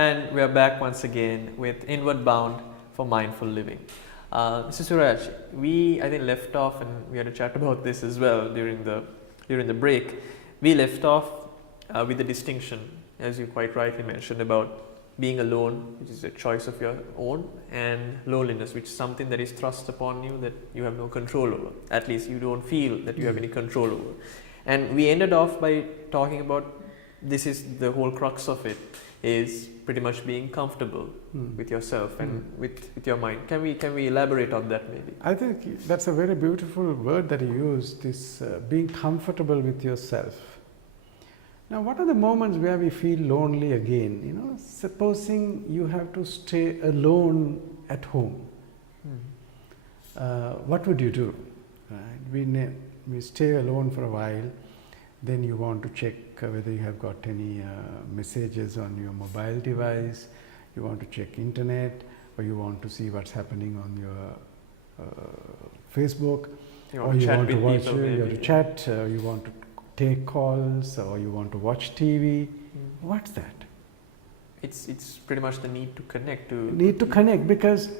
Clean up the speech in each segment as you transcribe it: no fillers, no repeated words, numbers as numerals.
And we are back once again with Inward Bound for Mindful Living. Mr. Suraj, I think left off, and we had a chat about this as well during the break. We left off with the distinction, as you quite rightly mentioned, about being alone, which is a choice of your own, and loneliness, which is something that is thrust upon you that you have no control over. At least you don't feel that you have any control over. And we ended off by talking about, this is the whole crux of it, is pretty much being comfortable with yourself and with your mind. Can we elaborate on that maybe? I think that's a very beautiful word that you used, this being comfortable with yourself. Now, what are the moments where we feel lonely again? You know, supposing you have to stay alone at home. What would you do? Right? We stay alone for a while, then you want to check whether you have got any messages on your mobile device, you want to check internet, or you want to see what's happening on your Facebook, or you want to watch, you want to chat, you want to take calls, or you want to watch TV. What's that? It's pretty much the need to connect. Need to connect, because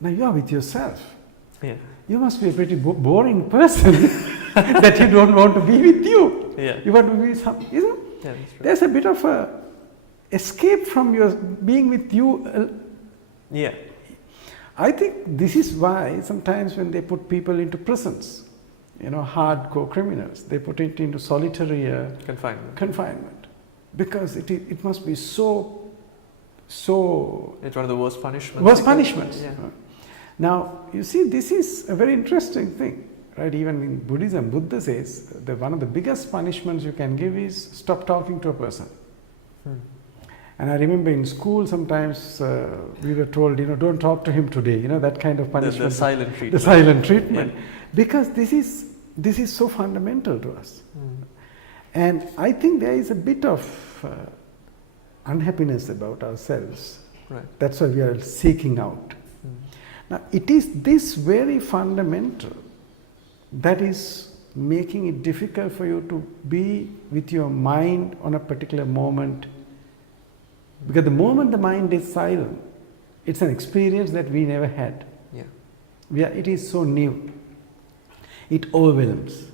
now you are with yourself. Yeah. You must be a pretty boring person that you don't want to be with you. Yeah. You want to be some, you know. Yeah, that's true. There's a bit of a escape from your being with you. Yeah. I think this is why sometimes when they put people into prisons, you know, hardcore criminals, they put it into solitary confinement, because it must be so. It's one of the worst punishments. Worst punishments. Yeah. Now, you see, this is a very interesting thing, right? Even in Buddhism, Buddha says that one of the biggest punishments you can give is stop talking to a person. And I remember in school sometimes we were told, you know, don't talk to him today, you know, that kind of punishment. The silent treatment. The silent treatment. Yeah. Because this is so fundamental to us. And I think there is a bit of unhappiness about ourselves. Right. That's why we are seeking out. Now, it is this very fundamental that is making it difficult for you to be with your mind on a particular moment. Because the moment the mind is silent, it's an experience that we never had. Yeah. It is so new. It overwhelms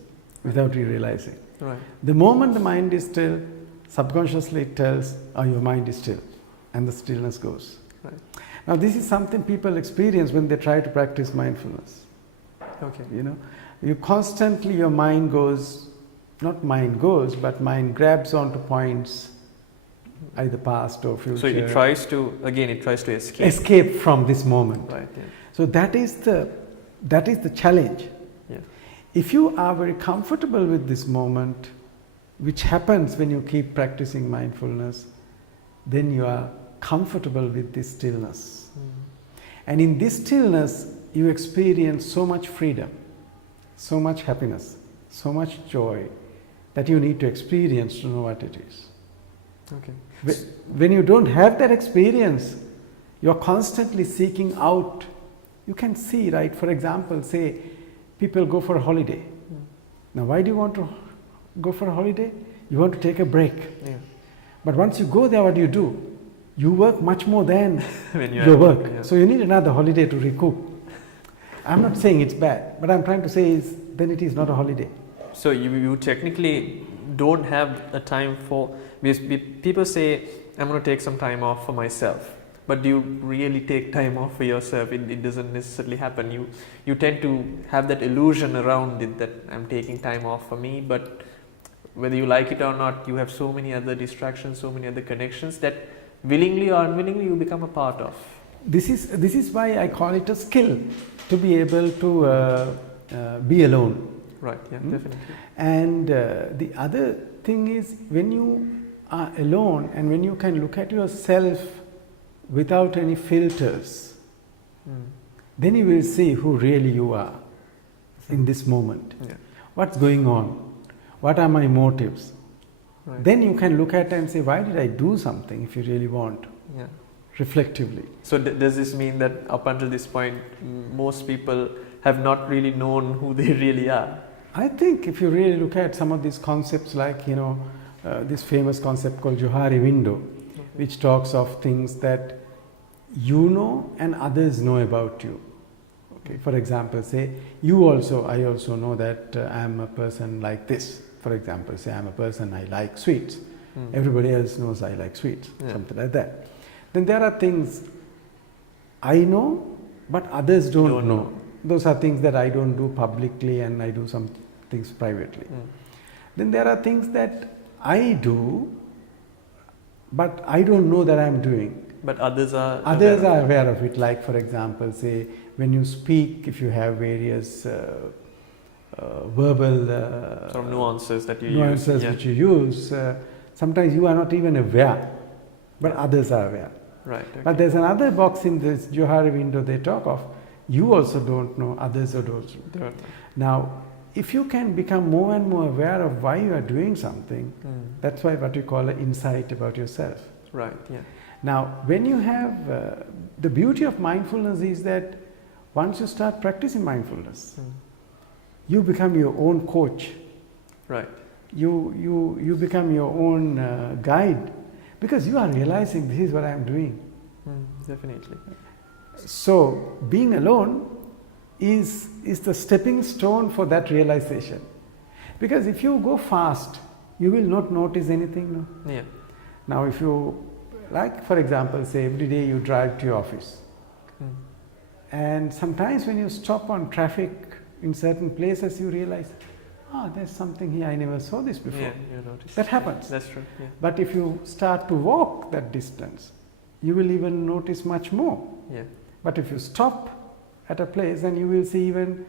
without you realizing. Right. The moment the mind is still, subconsciously it tells, oh, your mind is still, and the stillness goes. Right. Now, this is something people experience when they try to practice mindfulness. Okay. You know, you constantly, your mind goes, not mind goes, but mind grabs onto points, either past or future. So it tries to escape. Escape from this moment. Right. Yeah. So that is the challenge. Yeah. If you are very comfortable with this moment, which happens when you keep practicing mindfulness, then you are comfortable with this stillness. And in this stillness, you experience so much freedom, so much happiness, so much joy that you need to experience to know what it is. Okay. When you don't have that experience, you're constantly seeking out. You can see, right? For example, say people go for a holiday. Now, why do you want to go for a holiday? You want to take a break. Yeah. But once you go there, what do? You work much more than your work. Yeah. So you need another holiday to recoup. I'm not saying it's bad, but I'm trying to say is then it is not a holiday. So you technically don't have a time for, because people say, I'm going to take some time off for myself. But do you really take time off for yourself? It doesn't necessarily happen. You tend to have that illusion around it that I'm taking time off for me, but whether you like it or not, you have so many other distractions, so many other connections that willingly or unwillingly you become a part of. This is why I call it a skill, to be able to be alone. Right, yeah, definitely. And the other thing is, when you are alone and when you can look at yourself without any filters, then you will see who really you are in this moment. Yeah. What's going on? What are my motives? Right. Then you can look at it and say, why did I do something, if you really want, Yeah. reflectively. So does this mean that up until this point, most people have not really known who they really are? I think if you really look at some of these concepts, like, you know, this famous concept called Johari window, which talks of things that you know and others know about you. Okay, for example, say I also know that I am a person like this. For example, say I am a person, I like sweets. Everybody else knows I like sweets, something like that. Then there are things I know, but others don't know. Those are things that I don't do publicly, and I do some things privately. Then there are things that I do, but I don't know that I am doing. But others are aware of it. Like, for example, say when you speak, if you have various verbal sort of nuances that you use, which you use, sometimes you are not even aware, but others are aware. Right. Okay. But there's another box in this Johari window they talk of. You also don't know, others don't know. Now, if you can become more and more aware of why you are doing something, that's why what you call an insight about yourself. Right. Yeah. Now, when you have the beauty of mindfulness is that once you start practicing mindfulness, you become your own coach. Right. You become your own guide, because you are realizing this is what I am doing. Definitely. So being alone is the stepping stone for that realization. Because if you go fast, you will not notice anything. No? Yeah. Now, if you, like for example, say every day you drive to your office, and sometimes when you stop on traffic in certain places, you realize, there's something here, I never saw this before. Yeah, you notice. That happens. That's true. Yeah. But if you start to walk that distance, you will even notice much more. Yeah. But if you stop at a place, then you will see even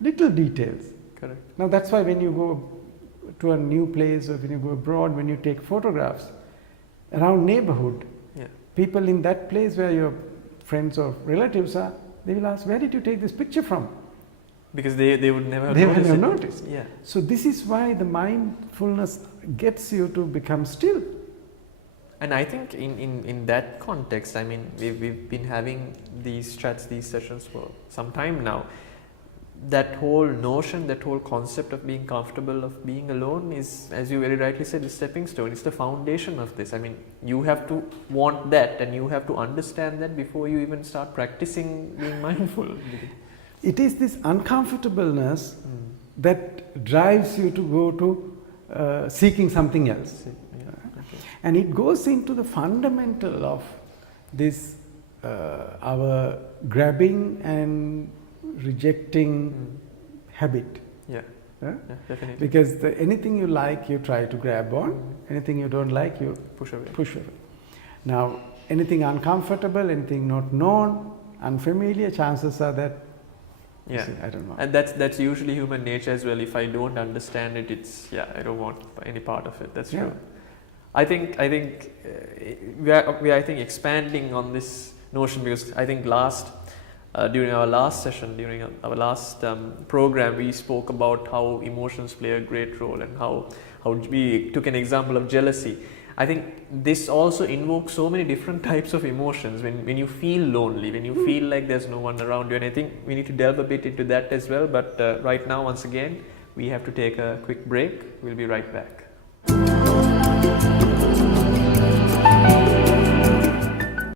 little details. Correct. Now that's why when you go to a new place, or when you go abroad, when you take photographs around neighborhood, people in that place where your friends or relatives are, they will ask, where did you take this picture from? Because they would never notice. Yeah. So this is why the mindfulness gets you to become still. And I think in that context, I mean, we've been having these sessions for some time now. That whole notion, that whole concept of being comfortable, of being alone is, as you very rightly said, the stepping stone. It's the foundation of this. I mean, you have to want that, and you have to understand that before you even start practicing being mindful. It is this uncomfortableness that drives you to go to seeking something else. And it goes into the fundamental of this, our grabbing and rejecting habit. Yeah, definitely. Because anything you like, you try to grab on. Anything you don't like, you push away. Now, anything uncomfortable, anything not known, unfamiliar, chances are that I don't know. And that's usually human nature as well. If I don't understand it, it's I don't want any part of it. That's true. I think we are expanding on this notion, because I think during our last session, during our last program, we spoke about how emotions play a great role, and how we took an example of jealousy. I think this also invokes so many different types of emotions. When you feel lonely, when you feel like there's no one around you, and I think we need to delve a bit into that as well. But right now, once again, we have to take a quick break. We'll be right back.